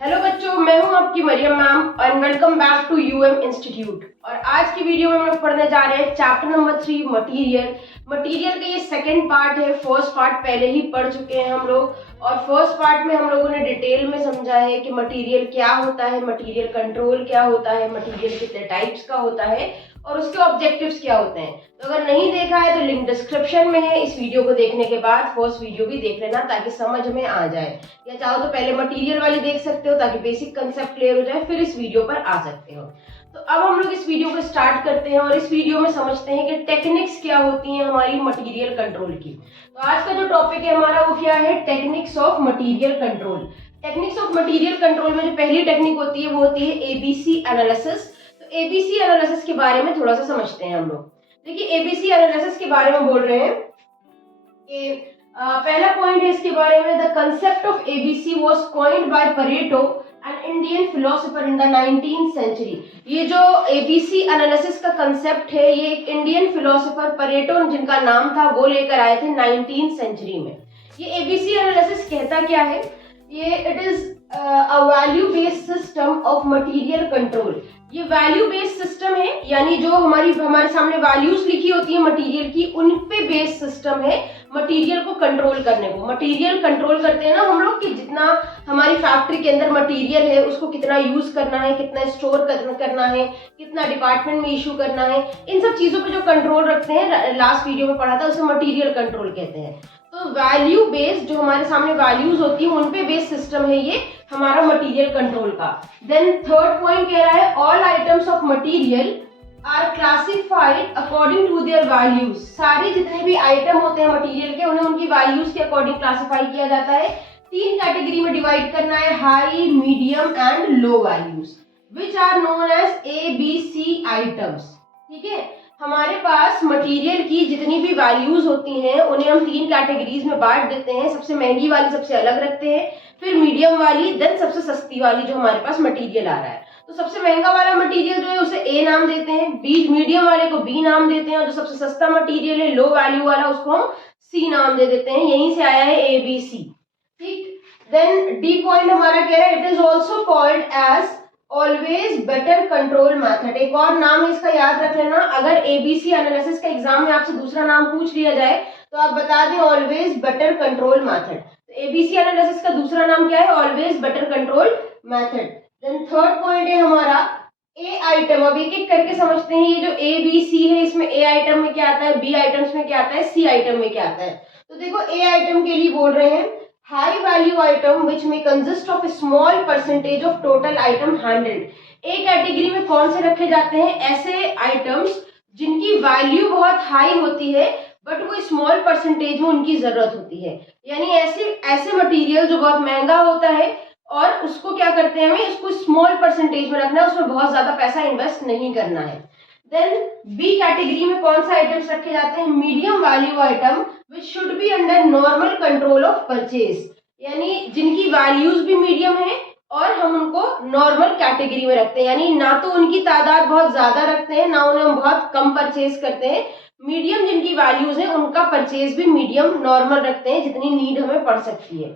Hello बच्चों, मैं हूं आपकी Mariyam ma'am and welcome back to UM institute. और आज की वीडियो में हम लोग पढ़ने जा रहे हैं चैप्टर नंबर 3 मटेरियल। मटेरियल का ये सेकंड पार्ट है। फर्स्ट पार्ट पहले ही पढ़ चुके हैं हम लोग और फर्स्ट पार्ट में हम लोगों ने डिटेल में समझा है कि मटेरियल क्या होता है, मटेरियल कंट्रोल क्या होता है, मटेरियल कितने टाइप्स का होता है और उसके ऑब्जेक्टिव्स क्या होते हैं। तो अगर नहीं देखा है तो लिंक डिस्क्रिप्शन में है। इस वीडियो को देखने के बाद फर्स्ट वीडियो भी देख लेना ताकि समझ में आ जाए, या चाहो तो पहले मटेरियल वाली देख सकते हो ताकि बेसिक कंसेप्ट क्लियर हो जाए, फिर इस वीडियो पर आ सकते हो। तो अब हम लोग इस वीडियो को स्टार्ट करते हैं और इस वीडियो में समझते हैं कि टेक्निक्स क्या होती हैं हमारी मटेरियल कंट्रोल की। तो आज का जो टॉपिक है हमारा वो क्या है, techniques of material control. Techniques of material control में जो पहली टेक्निक होती है वो होती है एबीसी एनालिसिस। तो एबीसी एनालिसिस के बारे में थोड़ा सा समझते हैं हम लोग। देखिए, एबीसी एनालिसिस के बारे में बोल रहे हैं कि पहला पॉइंट है इसके बारे में, the concept of ABC was coined by Pareto an Indian philosopher in the 19th century. ये जो एबीसी एनालिसिस का कंसेप्ट है ये एक इंडियन फिलोसोफर परेटो जिनका नाम था वो लेकर आए थे 19th सेंचुरी में। ये एबीसी एनालिसिस कहता क्या है, ये it is a value based system of material control. ये वैल्यू बेस्ड सिस्टम है, यानी जो हमारे सामने वैल्यूज लिखी होती है मटेरियल की, उन पे बेस्ड सिस्टम है मटेरियल को कंट्रोल करने को। मटेरियल कंट्रोल करते हैं ना हम लोग कि जितना हमारी फैक्ट्री के अंदर मटेरियल है उसको कितना यूज करना है, कितना स्टोर करना है, कितना डिपार्टमेंट में इशू करना है, इन सब चीजों पे जो कंट्रोल रखते हैं, लास्ट वीडियो में पढ़ा था, उसे मटेरियल कंट्रोल कहते हैं। तो वैल्यू बेस्ड जो हमारे सामने वैल्यूज होती है उन पे बेस्ड सिस्टम है ये हमारा मटेरियल कंट्रोल का। देन थर्ड पॉइंट कह रहा है, all items of material are classified according to their values. सारे जितने भी आइटम होते हैं मटेरियल के उन्हें उनकी वैल्यूज के अकॉर्डिंग क्लासिफाई किया जाता है। तीन कैटेगरी में डिवाइड करना है, high, medium and low values, which are known as A B C items. ठीक है, हमारे पास मटेरियल की जितनी भी वैल्यूज होती हैं उन्हें हम तीन कैटेगरीज में बांट देते हैं। सबसे महंगी वाली सबसे अलग रखते हैं, फिर मीडियम वाली, देन सबसे सस्ती वाली जो हमारे पास मटेरियल आ रहा है। तो सबसे महंगा वाला मटेरियल जो है उसे ए नाम देते हैं, मीडियम वाले को बी नाम देते हैं और जो सबसे सस्ता मटेरियल है लो वैल्यू वाला उसको हम सी नाम दे देते हैं। यहीं से आया है ए बी सी। ठीक, देन डी पॉइंट हमारा कह रहा है, it is also called as always better control method. एक और नाम है इसका, याद रख लेना। अगर एबीसी एनालिसिस का एग्जाम में आपसे दूसरा नाम पूछ लिया जाए तो आप बता दें ऑलवेज बेटर कंट्रोल मेथड। तो एबीसी एनालिसिस का दूसरा नाम क्या है, always better control method. Then third point है हमारा ए आइटम। अब एक एक करके समझते हैं। ये जो ए बी सी है इसमें ए आइटम में क्या आता है, बी आइटम्स में क्या आता है, सी आइटम में क्या आता है। तो देखो, ए आइटम के लिए बोल रहे हैं हाई वैल्यू आइटम विच में consist of small percentage of total item handled. A category में कौन से रखे जाते हैं, ऐसे आइटम्स जिनकी वैल्यू बहुत हाई होती है बट वो स्मॉल परसेंटेज में उनकी जरूरत होती है। यानी ऐसे मटेरियल जो बहुत महंगा होता है और उसको क्या करते हैं, हमें इसको स्मॉल परसेंटेज में रखना है, उसमें बहुत ज्यादा पैसा इन्वेस्ट नहीं करना है। देन बी कैटेगरी में कौन सा आइटम्स रखे जाते हैं, medium value item which should be under normal control of purchase. यानी जिनकी वैल्यूज भी मीडियम है और हम उनको नॉर्मल कैटेगरी में रखते हैं, यानी ना तो उनकी तादाद बहुत ज्यादा रखते हैं ना उन्हें हम बहुत कम परचेज करते हैं। मीडियम जिनकी वैल्यूज है उनका परचेज भी मीडियम नॉर्मल रखते हैं, जितनी नीड हमें पड़ सकती है।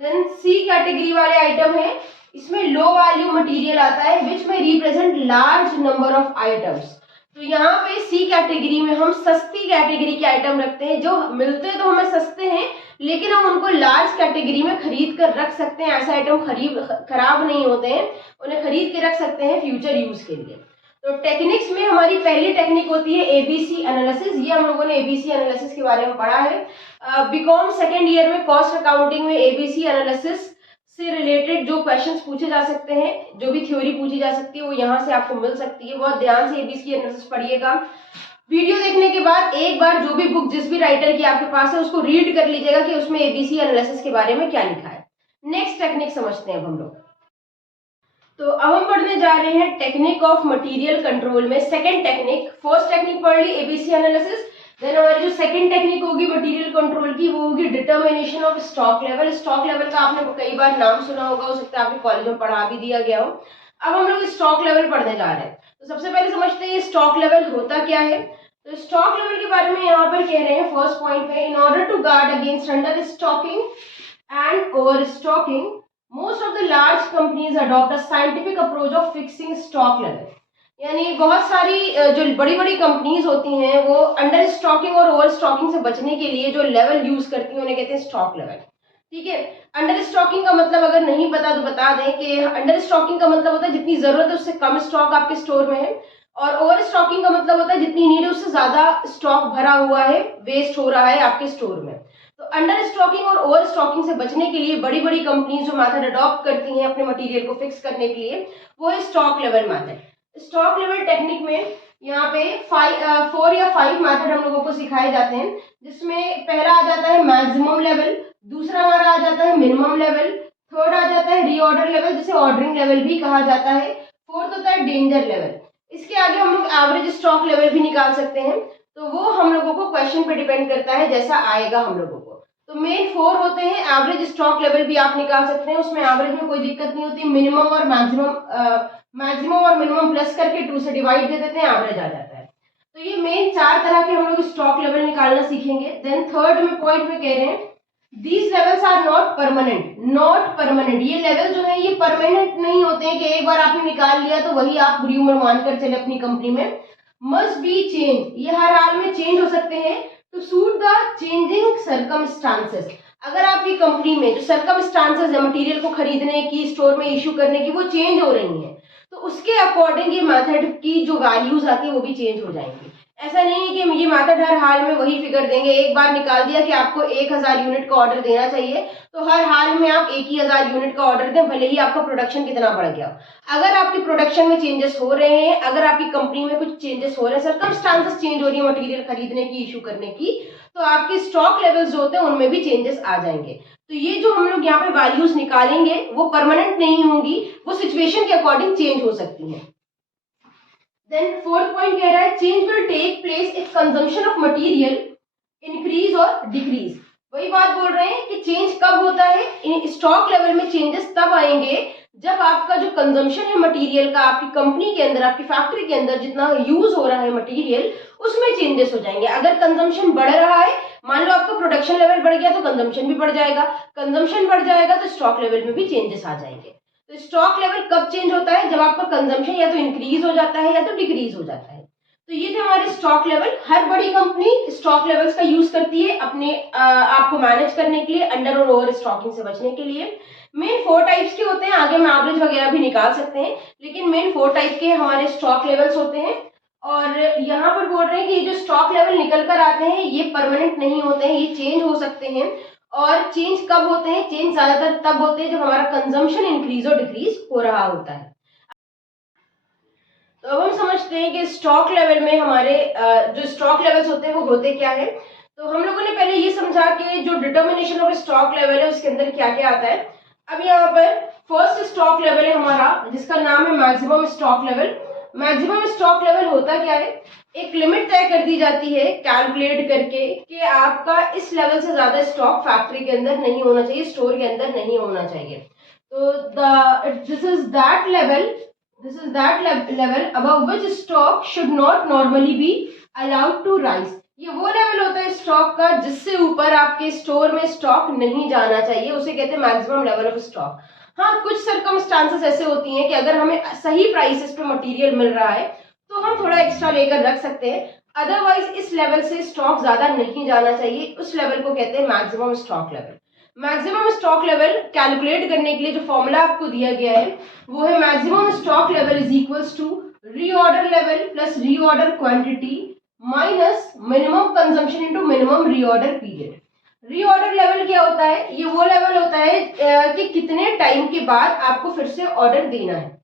देन सी कैटेगरी वाले आइटम है, इसमें लो वैल्यू मटेरियल आता है विच में represent large number of items. तो यहाँ पे सी कैटेगरी में हम सस्ती कैटेगरी के आइटम रखते हैं, जो मिलते तो हमें सस्ते हैं लेकिन हम उनको लार्ज कैटेगरी में खरीद कर रख सकते हैं। ऐसे आइटम खराब नहीं होते हैं, उन्हें खरीद के रख सकते हैं फ्यूचर यूज के लिए। तो टेक्निक्स में हमारी पहली टेक्निक होती है एबीसी एनालिसिस। ये हम लोगों ने एबीसी एनालिसिस के बारे में पढ़ा है। बीकॉम सेकेंड ईयर में कॉस्ट अकाउंटिंग में एबीसी एनालिसिस से रिलेटेड जो क्वेश्चंस पूछे जा सकते हैं, जो भी थ्योरी पूछी जा सकती है वो यहाँ से आपको मिल सकती है। बहुत ध्यान से एबीसी एनालिसिस पढ़िएगा। वीडियो देखने के बाद एक बार जो भी बुक जिस भी राइटर की आपके पास है उसको रीड कर लीजिएगा कि उसमें एबीसी एनालिसिस के बारे में क्या लिखा है। नेक्स्ट टेक्निक समझते हैं अब हम लोग। तो अब हम पढ़ने जा रहे हैं टेक्निक ऑफ मटेरियल कंट्रोल में सेकंड टेक्निक। फर्स्ट टेक्निक पढ़ ली एबीसी एनालिसिस, देन हमारी जो सेकंड टेक्निक होगी मटेरियल कंट्रोल की वो होगी determination of stock level. Stock level का आपने कई बार नाम सुना होगा, हो सकता है आपके कॉलेज में पढ़ा भी दिया गया हो। अब हम लोग स्टॉक लेवल पढ़ने जा रहे हैं। तो सबसे पहले समझते हैं ये स्टॉक लेवल होता क्या है। तो स्टॉक लेवल के बारे में यहाँ पर कह रहे हैं फर्स्ट पॉइंट पे, in order to guard against understocking and overstocking most of the large companies adopt a scientific approach of fixing stock level. यानी बहुत सारी जो बड़ी बड़ी कंपनीज होती हैं वो अंडर स्टॉकिंग और ओवर स्टॉकिंग से बचने के लिए जो लेवल यूज करती हैं उन्हें कहते हैं स्टॉक लेवल। ठीक है, अंडर स्टॉकिंग का मतलब अगर नहीं पता तो बता दें कि अंडर स्टॉकिंग का मतलब होता है जितनी जरूरत है उससे कम स्टॉक आपके स्टोर में है, और ओवर स्टॉकिंग का मतलब होता है जितनी नीड है उससे ज्यादा स्टॉक भरा हुआ है, वेस्ट हो रहा है आपके स्टोर में। तो अंडर स्टॉकिंग और ओवर स्टॉकिंग से बचने के लिए बड़ी बड़ी कंपनीज जो मेथड अडॉप्ट करती हैं अपने मटेरियल को फिक्स करने के लिए, वो है stock level method. Stock level technique में यहाँ पे 4 या 5 मेथड हम लोगों को सिखाए जाते हैं, जिसमें पहला आ जाता है मैक्सिमम लेवल, दूसरा हमारा आ जाता है मिनिमम लेवल, थर्ड आ जाता है रीऑर्डर लेवल जिसे ऑर्डरिंग लेवल भी कहा जाता है, फोर्थ होता है डेंजर लेवल। इसके आगे हम लोग एवरेज स्टॉक लेवल भी निकाल सकते हैं, तो वो हम लोगों को क्वेश्चन पे डिपेंड करता है जैसा आएगा हम लोगों को। तो मेन 4 होते हैं, एवरेज स्टॉक लेवल भी आप निकाल सकते हैं, उसमें एवरेज में कोई दिक्कत नहीं होती, मिनिमम और मैक्सिमम और मिनिमम प्लस करके 2 से डिवाइड दे देते हैं, एवरेज आ जाता है। तो ये मेन 4 तरह के हम लोग स्टॉक लेवल निकालना सीखेंगे। देन थर्ड में पॉइंट में कह रहे हैं these levels are not permanent, not permanent. ये लेवल जो है ये परमानेंट नहीं होते हैं कि एक बार आपने निकाल लिया तो वही आप बुरी उम्र मानकर चले अपनी कंपनी में। मस्ट बी चेंज, ये हर हाल में चेंज हो सकते हैं to suit the changing circumstances. अगर आपकी कंपनी में जो सर्कमस्टांसेस है मटेरियल को खरीदने की, स्टोर में इश्यू करने की, वो चेंज हो रही हैं, तो उसके अकॉर्डिंग ये मेथड की जो वैल्यूज आती है वो भी चेंज हो जाएंगी। ऐसा नहीं है कि ये मेथड हर हाल में वही फिगर देंगे। एक बार निकाल दिया कि आपको 1000 यूनिट का ऑर्डर देना चाहिए, तो हर हाल में आप 1000 यूनिट का ऑर्डर दें, भले ही आपका प्रोडक्शन कितना बढ़ गया। अगर आपकी प्रोडक्शन में चेंजेस हो रहे हैं, अगर आपकी कंपनी में कुछ चेंजेस हो रहे हैं, सर्कमस्टांसेस चेंज हो रही है मटेरियल खरीदने की, इशू करने की, तो आपके स्टॉक लेवल्स जो होते हैं उनमें भी चेंजेस आ जाएंगे। तो ये जो हम लोग यहाँ पे वैल्यूज निकालेंगे वो परमानेंट नहीं होंगी, वो सिचुएशन के अकॉर्डिंग चेंज हो सकती है। देन फोर्थ पॉइंट कह रहा है change will take place if consumption of material increase और डिक्रीज। वही बात बोल रहे हैं कि चेंज कब होता है, स्टॉक लेवल में चेंजेस तब आएंगे जब आपका जो कंजम्पशन है मटेरियल का, आपकी कंपनी के अंदर, आपकी फैक्ट्री के अंदर जितना यूज हो रहा है मटेरियल, उसमें चेंजेस हो जाएंगे। अगर कंजम्पशन बढ़ रहा है, मान लो आपका प्रोडक्शन लेवल बढ़ गया तो कंजम्पशन भी बढ़ जाएगा, कंजम्पशन बढ़ जाएगा तो स्टॉक लेवल में भी चेंजेस आ जाएंगे। तो स्टॉक लेवल कब चेंज होता है, जब आपका कंजम्पशन या तो इंक्रीज हो जाता है या तो डिक्रीज हो जाता है। तो ये थे हमारे स्टॉक लेवल। हर बड़ी कंपनी स्टॉक लेवल्स का यूज करती है अपने आपको मैनेज करने के लिए, अंडर और ओवर स्टॉकिंग से बचने के लिए। मेन 4 टाइप्स के होते हैं, आगे हम एवरेज वगैरह भी निकाल सकते हैं, लेकिन मेन 4 टाइप के हमारे स्टॉक लेवल्स होते हैं। और यहाँ पर बोल रहे हैं कि ये जो स्टॉक लेवल निकल कर आते हैं ये परमानेंट नहीं होते हैं, ये चेंज हो सकते हैं। और चेंज कब होते हैं, चेंज ज्यादातर तब होते हैं जब हमारा कंजम्पशन इंक्रीज और डिक्रीज हो रहा होता है। तो अब हम समझते हैं कि स्टॉक लेवल में हमारे जो स्टॉक लेवल्स होते हैं वो होते क्या है। तो हम लोगों ने पहले ये समझा कि जो डिटर्मिनेशन ऑफ स्टॉक लेवल है उसके अंदर क्या क्या आता है। अब यहाँ पर फर्स्ट स्टॉक लेवल है हमारा जिसका नाम है maximum stock level. Maximum stock level होता क्या है, एक लिमिट तय कर दी जाती है कैलकुलेट करके कि आपका इस लेवल से ज्यादा स्टॉक फैक्ट्री के अंदर नहीं होना चाहिए, स्टोर के अंदर नहीं होना चाहिए। तो this is that level, above which stock should not normally be allowed to rise। ये वो लेवल होता है स्टॉक का जिससे ऊपर आपके स्टोर में स्टॉक नहीं जाना चाहिए, उसे कहते हैं मैक्सिमम लेवल ऑफ स्टॉक। हाँ, कुछ सर्कमस्टांसेस ऐसे होती हैं कि अगर हमें सही प्राइसेस पे मटेरियल मिल रहा है तो हम थोड़ा एक्स्ट्रा लेकर रख सकते हैं, अदरवाइज इस लेवल से स्टॉक ज्यादा नहीं जाना चाहिए, उस लेवल को कहते हैं maximum stock level. Maximum stock level calculate करने के लिए जो फॉर्मूला आपको दिया गया है वो है maximum stock level is equals to reorder level plus reorder quantity minus minimum consumption into minimum reorder period. Reorder level क्या होता है, ये वो लेवल होता है कि कितने टाइम के बाद आपको फिर से ऑर्डर देना है।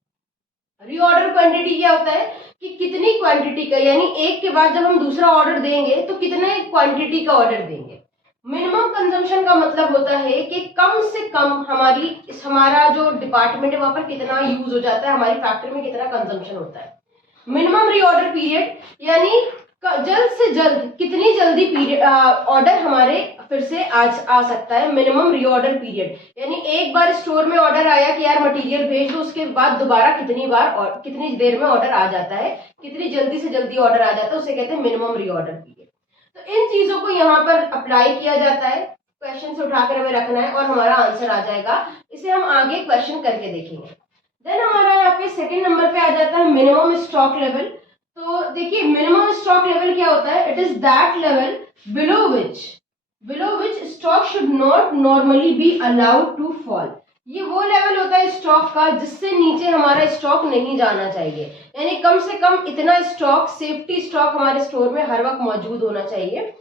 रीऑर्डर क्वांटिटी क्या होता है कि कितनी क्वांटिटी का, यानी एक के बाद जब हम दूसरा ऑर्डर देंगे तो कितने क्वांटिटी का ऑर्डर देंगे। मिनिमम कंजम्पशन का मतलब होता है कि कम से कम हमारा जो डिपार्टमेंट है वहां पर कितना यूज हो जाता है, हमारी फैक्ट्री में कितना कंजम्पशन होता है। मिनिमम रीऑर्डर पीरियड यानी जल्द से जल्द कितनी जल्दी पीरियड ऑर्डर हमारे फिर से आ सकता है। मिनिमम रीऑर्डर पीरियड यानी एक बार स्टोर में ऑर्डर आया कि यार मटेरियल भेज दो, उसके बाद दोबारा कितनी बार और कितनी देर में ऑर्डर आ जाता है, कितनी जल्दी से जल्दी ऑर्डर आ जाता है, उसे कहते हैं मिनिमम रीऑर्डर पीरियड। तो इन चीजों को यहाँ पर अप्लाई किया जाता है। क्वेश्चन से उठाकर हमें रखना है और हमारा आंसर आ जाएगा। इसे हम आगे क्वेश्चन करके देखेंगे। देन हमारा यहाँ पे सेकंड नंबर पे आ जाता है मिनिमम स्टॉक लेवल। तो देखिए मिनिमम स्टॉक लेवल क्या होता है, it is that level below which stock should not normally be allowed to fall. ये वो लेवल होता है स्टॉक का जिससे नीचे हमारा स्टॉक नहीं जाना चाहिए, यानी कम से कम इतना स्टॉक, सेफ्टी स्टॉक हमारे स्टोर में हर वक्त मौजूद होना चाहिए।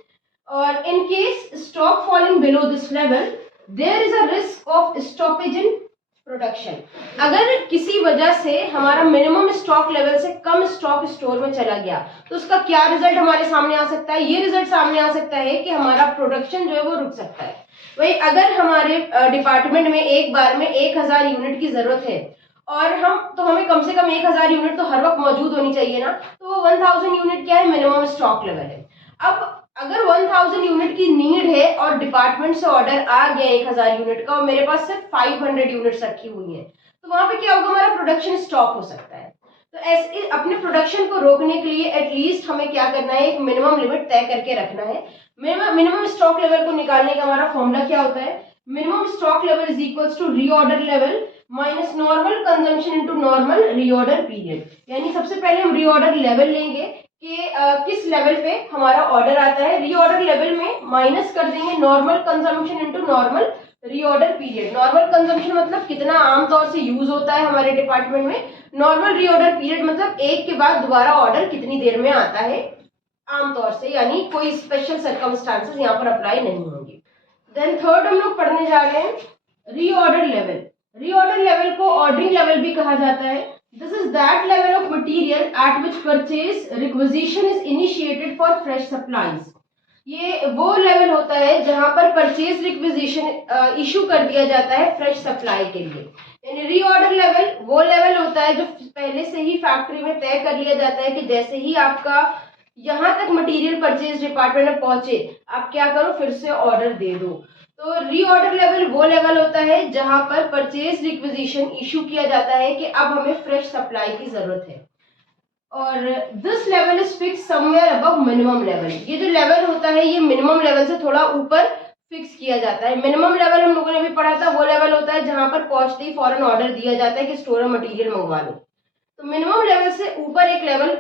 और in case stock falling below this level there is a risk of stoppage in production. अगर किसी वजह से हमारा मिनिमम स्टॉक लेवल से कम स्टॉक स्टोर में चला गया तो उसका क्या रिजल्ट हमारे सामने आ सकता है, ये रिजल्ट सामने आ सकता है कि हमारा प्रोडक्शन जो है वो रुक सकता है। वही अगर हमारे डिपार्टमेंट में एक बार में 1000 यूनिट की जरूरत है और हमें कम से कम 1000 यूनिट तो हर वक्त मौजूद होनी चाहिए ना, तो 1000 यूनिट क्या है, मिनिमम स्टॉक लेवल है। अब अगर 1000 यूनिट की नीड है और डिपार्टमेंट से ऑर्डर आ गया 1000 यूनिट का और मेरे पास सिर्फ 500 यूनिट्स रखी हुई है, तो वहां पे क्या होगा, हमारा प्रोडक्शन स्टॉप हो सकता है। तो ऐसे अपने प्रोडक्शन को रोकने के लिए एटलीस्ट हमें क्या करना है, एक मिनिमम लिमिट तय करके रखना है। मिनिमम स्टॉक लेवल को निकालने का हमारा फॉर्मूला क्या होता है, minimum stock level is equals to reorder level minus normal consumption into normal reorder period. यानी सबसे पहले हम रीऑर्डर लेवल लेंगे कि किस लेवल पे हमारा ऑर्डर आता है, रीऑर्डर लेवल में माइनस कर देंगे normal consumption into normal reorder period. Normal consumption मतलब कितना आमतौर से यूज होता है हमारे डिपार्टमेंट में, नॉर्मल रीऑर्डर पीरियड मतलब एक के बाद दोबारा ऑर्डर कितनी देर में आता है आमतौर से, यानी कोई स्पेशल सर्कमस्टांसेस यहाँ पर अप्लाई नहीं होंगे। देन थर्ड हम लोग पढ़ने जा रहे हैं रीऑर्डर लेवल। रीऑर्डर लेवल को ऑर्डरिंग लेवल भी कहा जाता है। This is that level of material at which purchase requisition is initiated for fresh supplies. ये वो लेवल होता है जहां पर परचेज रिक्विजिशन इशू कर दिया जाता है फ्रेश सप्लाई के लिए। यानी रीऑर्डर लेवल वो लेवल होता है जो पहले से ही फैक्ट्री में तय कर लिया जाता है कि जैसे ही आपका यहाँ तक मटेरियल परचेज डिपार्टमेंट में पहुंचे, आप क्या करो, फिर से ऑर्डर दे दो। तो रीऑर्डर लेवल वो लेवल होता है जहां पर परचेज रिक्विजिशन इशू किया जाता है कि अब हमें फ्रेश सप्लाई की जरूरत है। और this level is fix somewhere above minimum level. ये जो लेवल होता है ये मिनिमम लेवल से थोड़ा ऊपर फिक्स किया जाता है। मिनिमम लेवल हम लोगों ने भी पढ़ा था, वो लेवल होता है जहां पर पहुंचते ही फौरन ऑर्डर दिया जाता है कि स्टोर में मटेरियल मंगवा लो। तो मिनिमम लेवल से ऊपर एक लेवल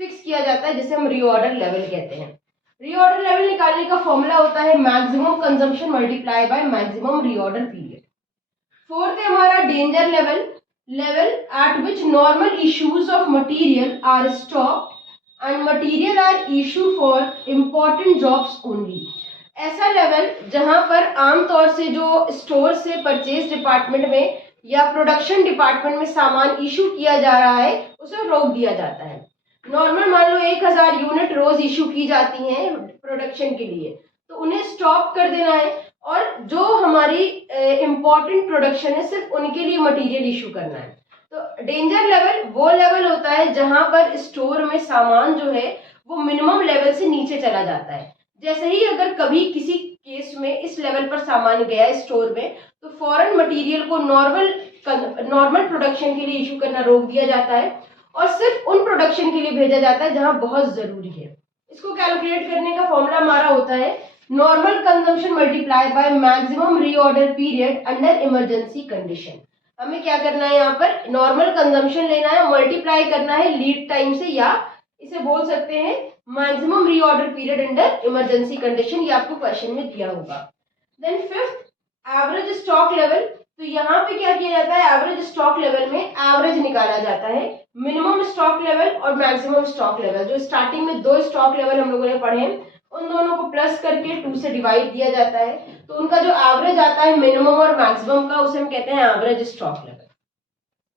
फिक्स किया जाता है जिसे हम रीऑर्डर लेवल कहते हैं। रीऑर्डर लेवल निकालने का फॉर्मूला होता है maximum consumption multiply by maximum reorder period. Fourth है हमारा danger level at which normal issues of material are stopped and material are issued for important jobs only। ऐसा level जहां पर आमतौर से जो स्टोर से परचेज डिपार्टमेंट में या प्रोडक्शन डिपार्टमेंट में सामान इशू किया जा रहा है उसे रोक दिया जाता है। नॉर्मल मान लो 1000 यूनिट रोज इशू की जाती हैं प्रोडक्शन के लिए, तो उन्हें स्टॉप कर देना है और जो हमारी इम्पोर्टेंट प्रोडक्शन है सिर्फ उनके लिए मटेरियल इशू करना है। तो डेंजर लेवल वो लेवल होता है जहां पर स्टोर में सामान जो है वो मिनिमम लेवल से नीचे चला जाता है। जैसे ही अगर कभी किसी केस में इस लेवल पर सामान गया स्टोर में तो फौरन मटेरियल को नॉर्मल प्रोडक्शन के लिए इशू करना रोक दिया जाता है और सिर्फ उन प्रोडक्शन के लिए भेजा जाता है जहां बहुत जरूरी है। इसको कैलकुलेट करने का फॉर्मूला हमारा होता है normal consumption multiply by maximum reorder period under emergency condition. हमें क्या करना है, यहाँ पर नॉर्मल कंजम्पशन लेना है, मल्टीप्लाई करना है लीड टाइम से, या इसे बोल सकते हैं maximum reorder period under emergency condition. ये आपको क्वेश्चन में दिया होगा। Then fifth average stock level. तो यहाँ पे क्या किया जाता है, एवरेज स्टॉक लेवल में एवरेज निकाला जाता है मिनिमम स्टॉक लेवल और मैक्सिमम स्टॉक लेवल। जो स्टार्टिंग में दो स्टॉक लेवल हम लोगों ने पढ़े उन दोनों को प्लस करके 2 से डिवाइड दिया जाता है, तो उनका जो एवरेज आता है मिनिमम और मैक्सिमम का उसे हम कहते हैं एवरेज स्टॉक लेवल।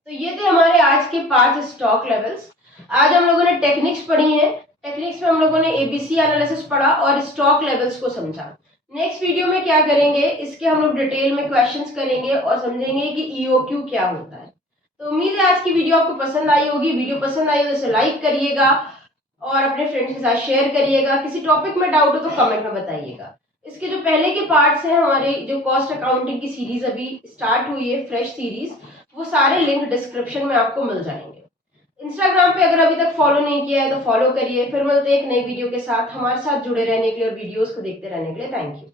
तो ये थे हमारे आज के 5 स्टॉक लेवल्स। आज हम लोगों ने टेक्निक्स पढ़ी हैं। टेक्निक्स में हम लोगों ने एबीसी एनालिसिस पढ़ा और स्टॉक लेवल्स को समझा। नेक्स्ट वीडियो में क्या करेंगे, इसके हम लोग डिटेल में क्वेश्चंस करेंगे और समझेंगे कि ईओक्यू क्या होता है। तो उम्मीद है आज की वीडियो आपको पसंद आई होगी। वीडियो पसंद आई हो तो इसे लाइक करिएगा और अपने फ्रेंड्स के साथ शेयर करिएगा। किसी टॉपिक में डाउट हो तो कमेंट में बताइएगा। इसके जो पहले के पार्ट्स हैं, हमारे जो कॉस्ट अकाउंटिंग की सीरीज अभी स्टार्ट हुई है, फ्रेश सीरीज, वो सारे लिंक डिस्क्रिप्शन में आपको मिल जाएंगे। इंस्टाग्राम पे अगर अभी तक फॉलो नहीं किया है तो फॉलो करिए। फिर मिलते हैं एक नई वीडियो के साथ। हमारे साथ जुड़े रहने के लिए और वीडियोस को देखते रहने के लिए थैंक यू।